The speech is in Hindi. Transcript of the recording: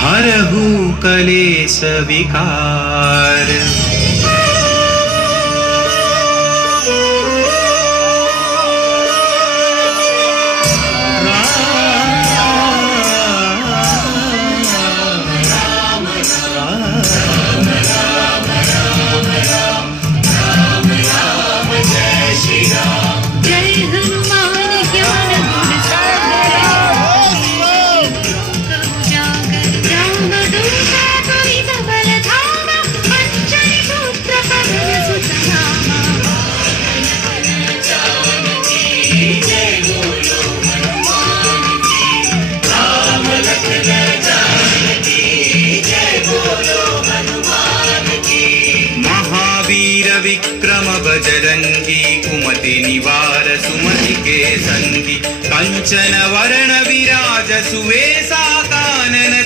हरहु कलेश विकार। विक्रम बजरंगी कुमति निवार सुमति के संगी कंचन वरण विराज सुवे